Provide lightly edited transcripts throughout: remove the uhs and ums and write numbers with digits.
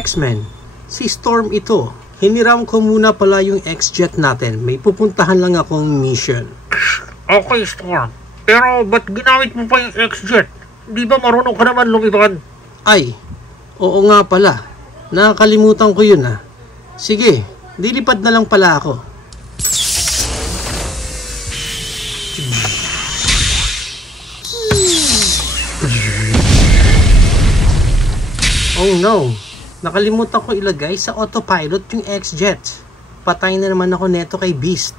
X-Men, si Storm ito. Hiniram ko muna pala yung X-Jet natin. May pupuntahan lang akong mission. Okay, Storm. Pero ba't ginamit mo pa yung X-Jet? Di ba marunong ka naman lumipad? Ay, oo nga pala. Nakakalimutan ko yun ah. Sige, dilipad na lang pala ako. Oh no, nakalimutan ko ilagay sa autopilot yung X-Jet. Patay na naman ako neto kay Beast.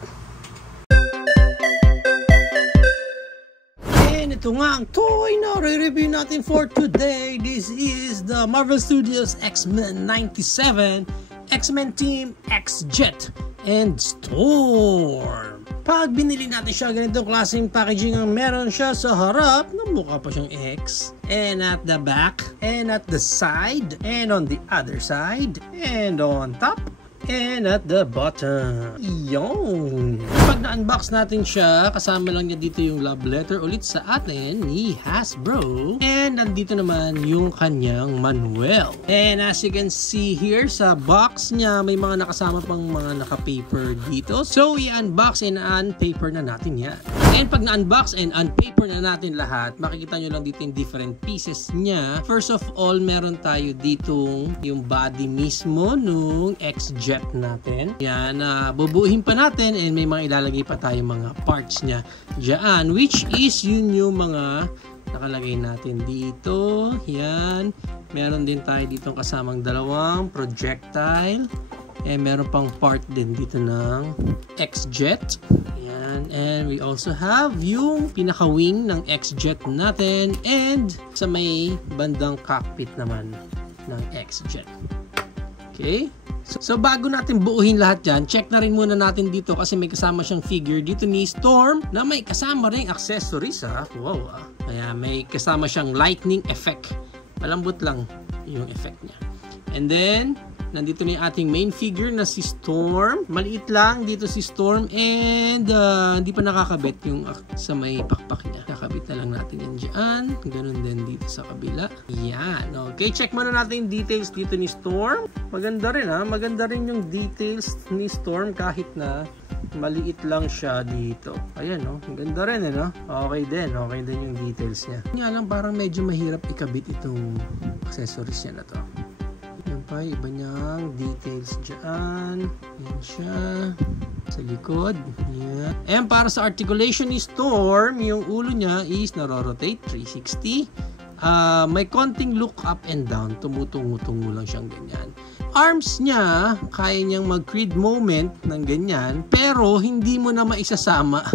And ito nga ang toy na re-review natin for today. This is the Marvel Studios X-Men 97 X-Men Team X-Jet and Storm. Pag binili natin siya, ganitong klaseng packaging ang meron siya sa harap, na mukha pa siyang X, and at the back, and at the side, and on the other side, and on top, and at the bottom. Yon. Pag na-unbox natin siya, kasama lang niya dito yung love letter ulit sa atin ni Hasbro. And nandito naman yung kanyang manual. And as you can see here sa box niya, may mga nakasama pang mga naka-paper dito. So i-unbox and un-paper na natin yan. And pag na-unbox and un-paper na natin lahat, makikita nyo lang dito yung different pieces niya. First of all, meron tayo ditong yung body mismo nung X-Jet natin. Yan, bubuuhin pa natin and may mga ilalagay pa tayo mga parts niya dyan, which is yun yung mga nakalagay natin dito. Yan, meron din tayo ditong kasamang dalawang projectile and meron pang part din dito ng X-Jet. Yan, and we also have yung pinaka-wing ng X-Jet natin and sa may bandang cockpit naman ng X-Jet. Okay? So bago natin buuhin lahat dyan, check na rin muna natin dito kasi may kasama siyang figure dito ni Storm na may kasama rin accessories ha. Wow ah. Kaya may kasama siyang lightning effect. Malambot lang yung effect niya. And then, nandito na yung ating main figure na si Storm. Maliit lang dito si Storm and hindi pa nakakabit yung sa may pakpak niya. Kakabit na lang natin yan dyan. Ganun din dito sa kabila. Yan. Okay, check muna natin yung details dito ni Storm. Maganda rin ha. Maganda rin yung details ni Storm kahit na maliit lang siya dito. Ayan no. Ganda rin eh no. Okay din. Okay din yung details niya. Nga lang parang medyo mahirap ikabit itong accessories niya na to. Yan pa, iba niyang details dyan. Yan siya. Sa likod. Yan. And para sa articulation ni Storm, yung ulo niya is naro-rotate 360. May konting look up and down. Tumutungo-tungo lang siyang ganyan. Arms niya, kaya niyang mag-create moment ng ganyan, pero hindi mo na maisasama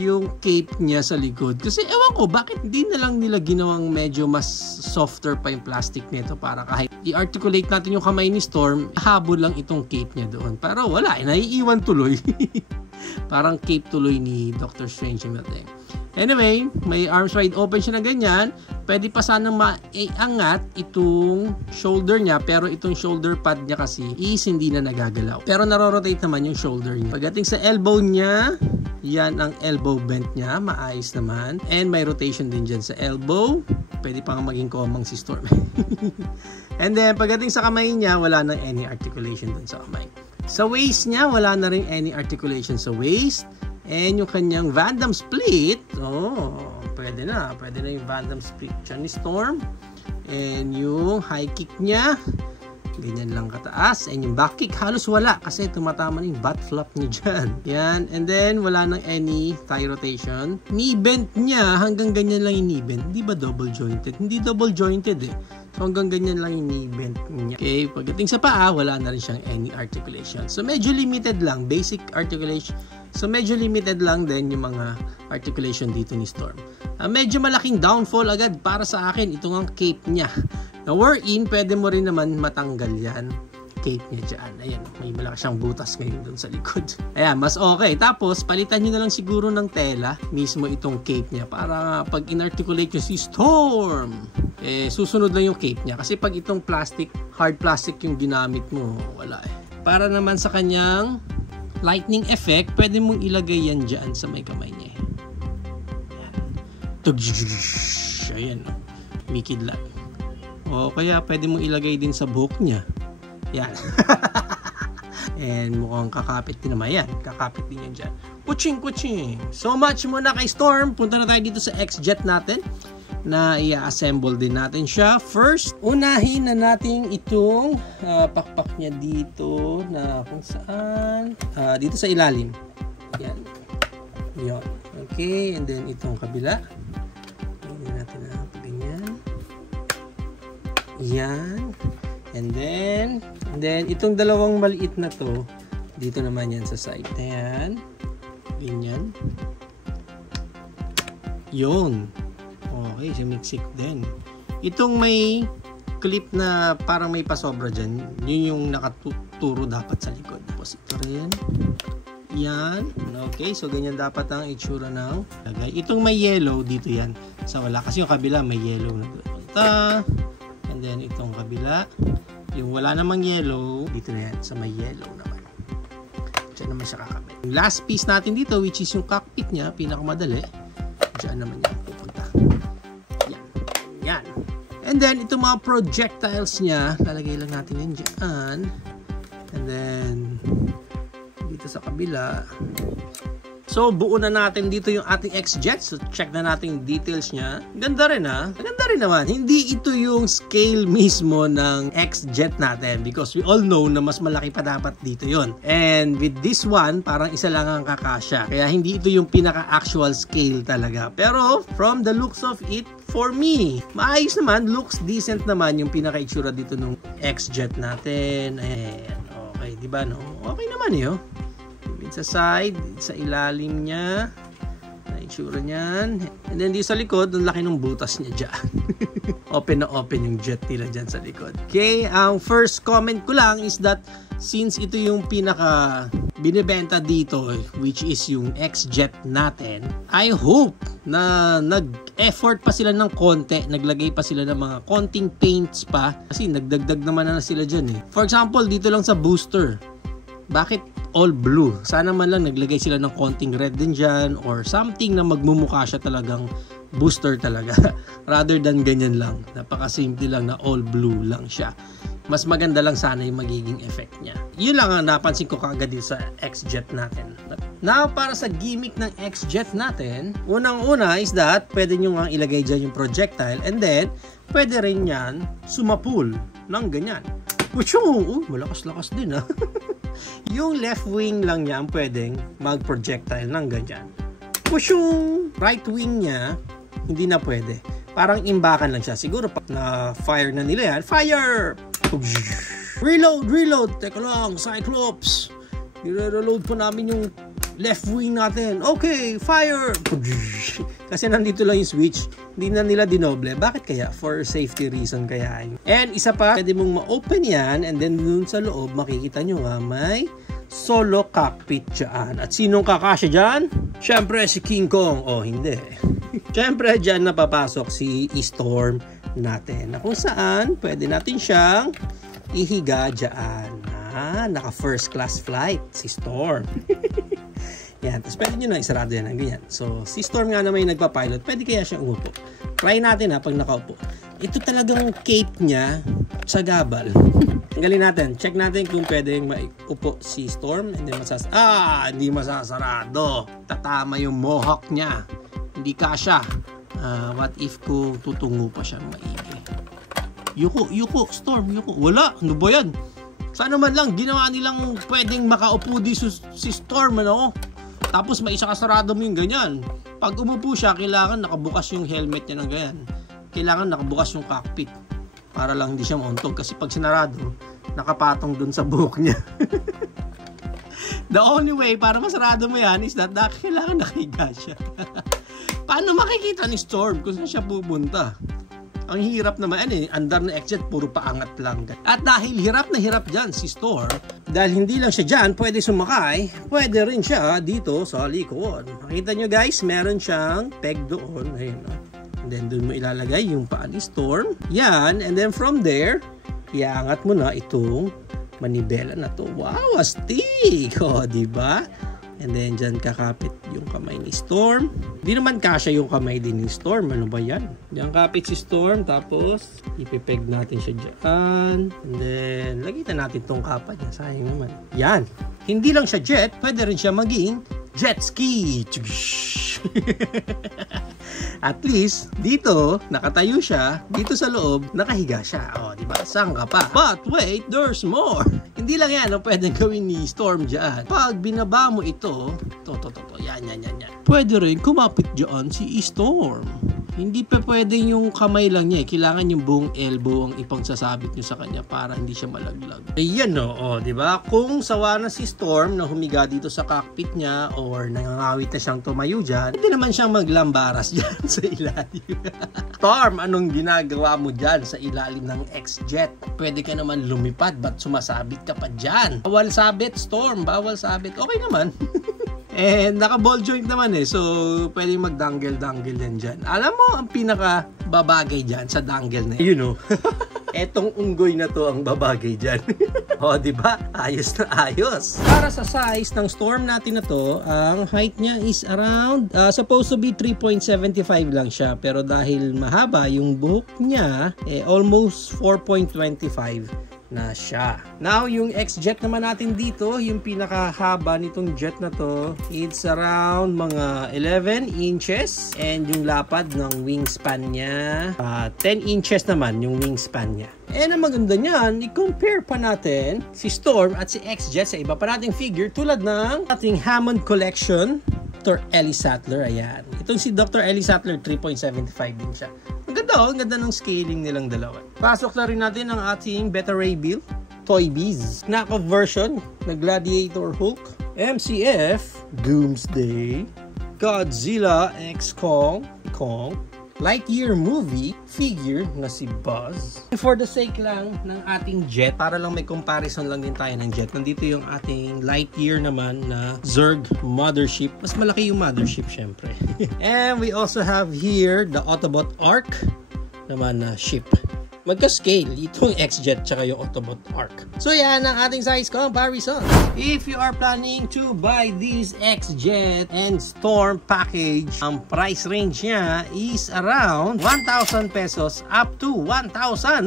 yung cape niya sa likod. Kasi ewan ko, bakit hindi na lang nila ginawang medyo mas softer pa yung plastic nito para kahit i-articulate natin yung kamay ni Storm, habol lang itong cape niya doon. Pero wala, naiiwan tuloy. Parang cape tuloy ni Doctor Strange yung natin. Anyway, may arms wide open siya na ganyan. Pwede pa sanang maiangat itong shoulder niya, pero itong shoulder pad niya kasi is hindi na nagagalaw. Pero naro-rotate naman yung shoulder niya. Pagdating sa elbow niya, yan ang elbow bend niya, maayos naman. And may rotation din dyan sa elbow. Pwede pa nga maging komang si Storm. And then, pagdating sa kamay niya, wala nang any articulation dun sa kamay. Sa waist niya, wala na rin any articulation sa waist. And yung kanyang Van Damme split, pwede na yung Van Damme split dyan ni Storm. And yung high kick niya, ganyan lang kataas. And yung back kick, halos wala kasi tumatama na yung butt flop niya dyan. Yan, and then wala nang any thigh rotation. Knee bend niya, hanggang ganyan lang yung knee bend. Hindi ba double jointed? Hindi double jointed eh. So hanggang ganyan lang yung knee bend niya. Okay, pagdating sa paa, wala na rin siyang any articulation. So medyo limited lang, basic articulation. So medyo limited lang din yung mga articulation dito ni Storm. Medyo malaking downfall agad para sa akin itong ang cape niya. Now wherein, pwede mo rin naman matanggal yan. Cape niya dyan. Ayan, may malaki siyang butas ngayon dun sa likod. Ayan, mas okay. Tapos, palitan nyo na lang siguro ng tela mismo itong cape niya para pag inarticulate nyo si Storm, susunod lang yung cape niya. Kasi pag itong plastic, hard plastic yung ginamit mo, wala eh. Para naman sa kanyang lightning effect, pwede mong ilagay yan dyan sa may kamay niya. Ayan. Ayan, mikidlat. O kaya pwede mong ilagay din sa buhok niya. Yan. And mukhang kakapit din naman yan. Kakapit din yan dyan. Kuching! So much muna kay Storm. Punta na tayo dito sa XJet natin na i-assemble din natin siya. First, unahin na natin itong pakpak niya dito na kung saan. Dito sa ilalim. Yan. Yan. Okay. And then itong kabila. Tingnan natin na ganyan. Yan. And then itong dalawang maliit na to, dito naman yan sa side na yan. Ganyan. Yun. Okay, sumiksik din. Itong may clip na parang may pasobra dyan, yun yung nakaturo dapat sa likod. Tapos ito rin. Yan. Okay, so ganyan dapat ang itsura ng lagay. Itong may yellow, dito yan. Sa wala. Kasi yung kabila may yellow na doon. And then itong kabila. Yung wala namang yellow, dito na yan, sa may yellow naman. Diyan naman siya kakabit. Yung last piece natin dito, which is yung cockpit niya, pinakamadali. Diyan naman yan pupunta. Yan. Yan. And then, itong mga projectiles niya, lalagay lang natin yan dyan. And then, dito sa kabila. So, buo na natin dito yung ating XJet. So, check na natin yung details niya. Ganda rin ha. Ganda rin naman. Hindi ito yung scale mismo ng XJet natin because we all know na mas malaki pa dapat dito yon. And with this one, parang isa lang ang kakasya. Kaya hindi ito yung pinaka-actual scale talaga. Pero, from the looks of it, for me, maayos naman. Looks decent naman yung pinaka-itsura dito ng XJet natin. Ayan. Okay, diba no? Okay naman yun. Sa side, sa ilalim niya, na itsura niyan. And then dito sa likod, ang laki ng butas niya dyan. Open na open yung jet nila dyan sa likod. Okay, ang first comment ko lang is that since ito yung pinaka binibenta dito, which is yung XJet natin, I hope na nag-effort pa sila ng konti, naglagay pa sila ng mga konting paints pa, kasi nagdagdag naman na sila dyan eh. For example, dito lang sa booster, bakit all blue? Sana man lang naglagay sila ng konting red din dyan or something na magmumukha siya talagang booster talaga rather than ganyan lang, napakasimple lang na all blue lang siya. Mas maganda lang sana yung magiging effect niya. Yun lang ang napansin ko kaagad dito sa XJet natin. Now, para sa gimmick ng XJet natin, unang-una is that pwede nyo nga ilagay dyan yung projectile and then pwede rin yan sumapul ng ganyan. Malakas-lakas din ha. Yung left wing lang niya ang pwedeng mag-projectile ng ganyan. Yung right wing niya, hindi na pwede. Parang imbakan lang siya. Siguro pag na-fire na nila yan, fire! Reload! Teka lang, Cyclops! I-reload po namin yung left wing natin. Okay, fire! Kasi nandito lang yung switch. Hindi na nila dinoble. Bakit kaya? For safety reason kaya. And isa pa, pwede mong ma-open yan and then dun sa loob, makikita nyo nga may solo cockpit dyan. At sinong kakasya dyan? Siyempre si King Kong. O hindi. Siyempre dyan napapasok si Storm natin. Na kung saan, pwede natin siyang ihiga dyan. Naka first class flight si Storm. Yan, tapos pwede nyo na isarado yan ng ganyan. So, si Storm nga naman yung nagpa-pilot, pwede kaya siyang umupo. Try natin ha, pag nakaupo. Ito talagang cape niya sa gabal. Tanggalin natin. Check natin kung pwedeng maupo si Storm. And then hindi masasarado. Tatama yung mohawk niya. Hindi kasya. What if kung tutungo pa siya maigi? Yuko, Storm, yuko. Wala, ano ba yan? Sana man lang, ginawa nilang pwedeng makaupo di si Storm, ano? Tapos may isa kasarado mo yung ganyan. Pag umupo siya, kailangan nakabukas yung helmet niya ng ganyan. Kailangan nakabukas yung cockpit. Para lang hindi siya mauntog. Kasi pag sinarado, nakapatong dun sa buhok niya. The only way para masarado mo yan is that kailangan nakahiga siya. Paano makikita ni Storm kung saan siya pupunta? Ang hirap naman andar na XJet, puro paangat lang. At dahil hirap na hirap dyan si Storm, dahil hindi lang siya dyan pwede sumakay, pwede rin siya dito sa likod. Makita nyo guys, meron siyang peg doon. Ayun, and then doon mo ilalagay yung paa ni Storm. Yan, and then from there, iangat mo na itong manibela na to. Wow, astig! O, diba? And then dyan kakapit yung kamay ni Storm. Di naman kasya yung kamay din ni Storm. Ano ba yan? Diyan kapit si Storm. Tapos ipipeg natin siya dyan. And then lagitan natin tong kapa niya. Sayang naman. Yan. Hindi lang siya jet. Pwede rin siya maging jet ski. At least, dito, nakatayo siya. Dito sa loob, nakahiga siya. O, diba? Saan ka pa? But wait, there's more. Hindi lang yan ang pwedeng gawin ni Storm dyan. Pag binaba mo ito, yan. Pwede rin kumapit dyan si Storm. Hindi pa pwede yung kamay lang niya. Kailangan yung buong elbow ang ipangsasabit nyo sa kanya para hindi siya malaglag. Ayan o, diba? Kung sawa na si Storm na humiga dito sa cockpit niya or nangangawit na siyang tumayo dyan, hindi naman siyang maglambaras dyan sa ilalim. Storm, anong ginagawa mo dyan sa ilalim ng X-Jet? Pwede ka naman lumipad, ba't sumasabit ka pa dyan? Bawal sabit, Storm. Bawal sabit. Okay naman. And naka-ball joint naman eh. So, pwede mag-dangle-dangle din dyan. Alam mo, ang pinaka babagay dyan sa dangle na you know. Etong unggoy na to ang babagay dyan. O, diba? Ayos na ayos. Para sa size ng Storm natin na to, ang height niya is around, supposed to be 3.75 lang siya. Pero dahil mahaba yung buhok niya, almost 4.25 na siya. Now, yung X-Jet naman natin dito, yung pinakahaba nitong jet na to, it's around mga 11 inches. And yung lapad ng wingspan niya, 10 inches naman yung wingspan niya. And ang maganda niyan, i-compare pa natin si Storm at si X-Jet sa iba pa nating figure tulad ng ating Hammond Collection, Dr. Ellie Sattler. Ayan. Itong si Dr. Ellie Sattler, 3.75 din siya. Ang ganda ng scaling nilang dalawa. Pasok na rin natin ang ating Beta Ray Bill, Toy Biz, knockoff version na Gladiator Hulk, MCF, Doomsday, Godzilla X Kong, Lightyear movie figure na si Buzz. For the sake lang ng ating jet, para lang may comparison lang din tayo ng jet, nandito yung ating Lightyear naman na Zurg mothership. Mas malaki yung mothership syempre. And we also have here the Autobot Arc naman na ship. Magka-scale itong X-Jet tsaka yung Autobot Arc. So yan ang ating size comparison. If you are planning to buy this X-Jet and Storm package, ang price range niya is around 1,000 pesos up to 1,900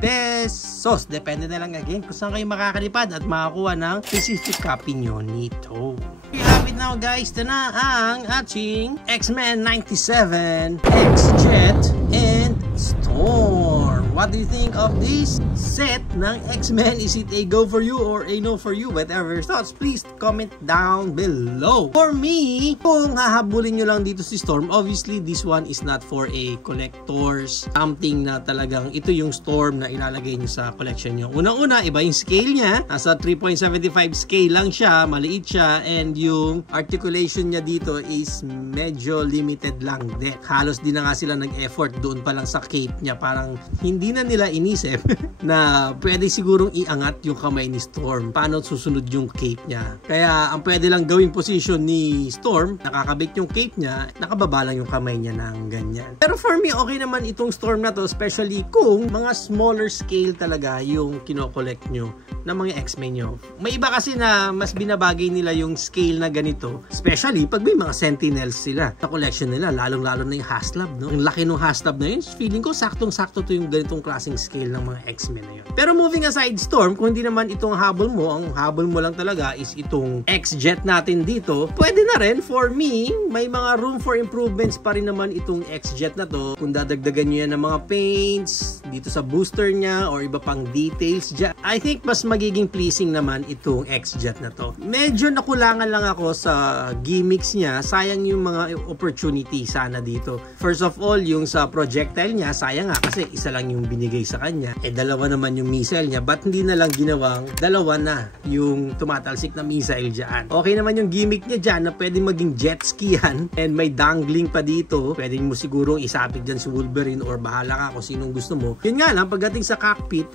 pesos. Depende na lang again kung saan kayo makakalipad at makakuha ng specific copy nyo nito. We have it now guys, ito na ang ating X-Men 97, X-Jet, and Storm. What do you think of this set ng X-Men? Is it a go for you or a no for you? Whatever your thoughts, please comment down below. For me, kung hahabulin nyo lang dito si Storm, obviously this one is not for a collector's something na talagang ito yung Storm na ilalagay nyo sa collection nyo. Unang-una, iba yung scale niya. Nasa 3.75 scale lang siya, maliit siya, and yung articulation niya dito is medyo limited lang din. Halos din na nga sila nag-effort doon pa lang sa cape niya. Parang hindi na nila inisip na pwede sigurong iangat yung kamay ni Storm. Paano susunod yung cape niya? Kaya ang pwede lang gawing position ni Storm, nakakabit yung cape niya, nakababa lang yung kamay niya ng ganyan. Pero for me, okay naman itong Storm na to, especially kung mga smaller scale talaga yung kinokollect nyo ng mga X-Men nyo. May iba kasi na mas binabagay nila yung scale na ganito, especially pag may mga Sentinels sila sa collection nila, lalong-lalo na yung Haslab, no? Ang laki ng Haslab na yun, feeling ko saktong-sakto to yung ganitong klaseng scale ng mga X-Men na yun. Pero moving aside Storm, kung hindi naman itong habol mo, ang habol mo lang talaga is itong X-Jet natin dito, pwede na rin. For me, may mga room for improvements pa rin naman itong X-Jet na to. Kung dadagdagan nyo yan ng mga paints dito sa booster niya or iba pang details dyan, I think mas magiging pleasing naman itong X-Jet na to. Medyo nakulangan lang ako sa gimmicks niya. Sayang yung mga opportunity sana dito. First of all, yung sa projectile niya, sayang nga kasi isa lang yung binigay sa kanya. Dalawa naman yung missile niya. Ba't hindi na lang ginawang dalawa na yung tumatalsik na missile dyan? Okay naman yung gimmick niya dyan na pwede maging jet ski yan and may dangling pa dito. Pwede mo sigurong isapit dyan si Wolverine or bahala ka kung sinong gusto mo. Yun nga lang, pagdating sa cockpit,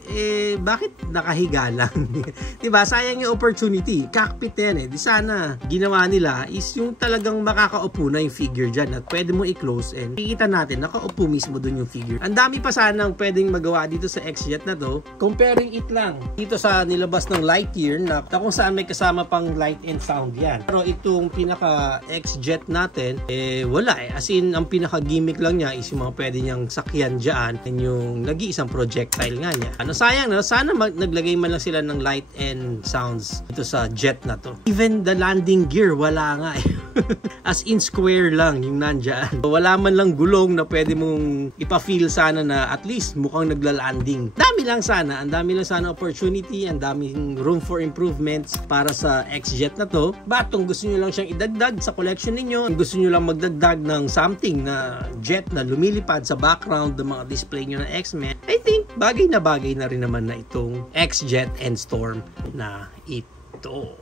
bakit nakahiga lang? Diba? Sayang yung opportunity. Cockpit yan Di sana ginawa nila is yung talagang makakaupo na yung figure dyan at pwede mo i-close and kikita natin nakaupo mismo dun yung figure. Ang dami pa sanang pwedeng pwedeng magawa dito sa XJet na to. Comparing it lang dito sa nilabas ng Lightyear na kung saan may kasama pang light and sound yan. Pero itong pinaka XJet natin, wala eh. As in, ang pinaka gimmick lang niya is yung mga pwede niyang sakyan dyan and yung nag-iisang projectile nga niya. Sayang na, sana naglagay man lang sila ng light and sounds dito sa jet na to. Even the landing gear, wala nga eh. As in square lang yung nandyan. Wala man lang gulong na pwede mong ipa-feel sana na at least mukhang nagla-landing. Ang dami lang sana opportunity, ang daming room for improvements para sa XJet na to. But kung gusto nyo lang siyang idagdag sa collection ninyo, kung gusto nyo lang magdagdag ng something na jet na lumilipad sa background ng mga display nyo ng X-Men, I think bagay na rin naman na itong XJet and Storm na ito.